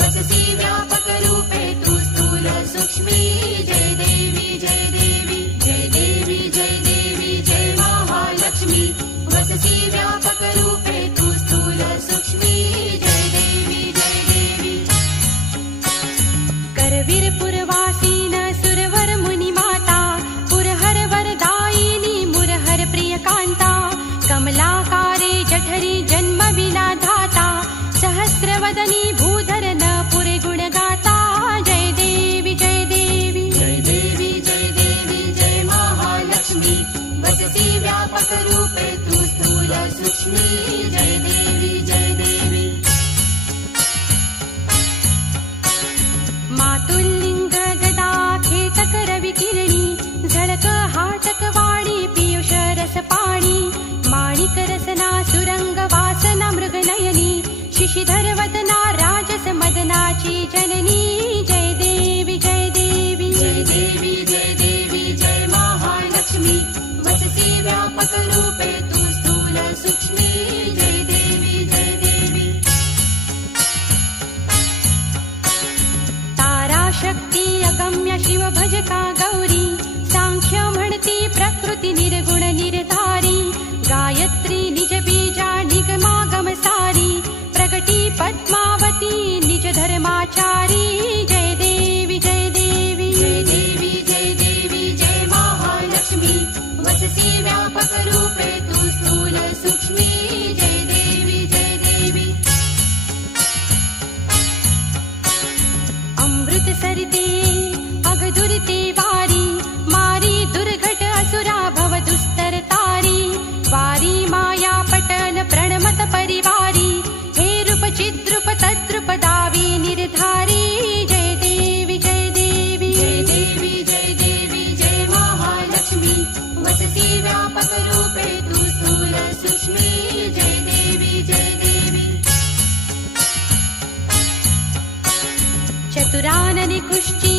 वससि व्यापकरूपे तु स्थूल सूक्ष्मी जय देवी जय देवी जय देवी जय देवी जय महालक्ष्मी वससि व्यापकरूपे तु स्थूल सूक्ष्मी जय देवी जय देवी करवीरपुरवासीन सुरवर मुनिमाता पुरहर वरदायिनी मुरहर प्रियकान्ता कमलाकारे जठरी जन्म विना धाता सहस्रवदनी भूधर न पुरे गुणगाता जय देवी जय देवी जय देवी जय देवी जय महालक्ष्मी वससि व्यापकरूपे तु स्थूल सूक्ष्मी जय देवी जय देवी मातुल्लिंग गदा खेटक रविकिरणी झळक हाटक वाणी पीयूष रस पाणी माणिक रसना सुरंग वासना मृगनयनी शिशिधर वदना राजस मदनाची जननी जय देवी जय देवी जय देवी जय देवी जय महालक्ष्मी वससि व्यापकरूपे तु स्थूल सूक्ष्मी जय देवी जय देवी तारा शक्ती अगम्य शिव भजका गौरी सांख्य म्हणती प्रकृती निर्गुण निर्धारी गायत्री निज बीजा निगमागम सारी प्रगटी पद्मावती निज धर्माचारी जय देवी जय देवी जय देवी जय देवी जय महालक्ष्मी वससि व्यापकरूपे तु स्थूल सूक्ष्मी जय देवी जय देवी अमृत सरते अगदुरते वारी मारी दुर्घट असुरा भव दुस्तर तारी वारी माया पटन प्रणमत परिवारी हे रूप चिद्रूप तद्रूप दावी निर्धारी जय देवी जय देवी जय देवी जय देवी जय महालक्ष्मी वससि व्यापकरूपे तु स्थूल सूक्ष्मी जय देवी जय देवी चतुराननि कुष्ठी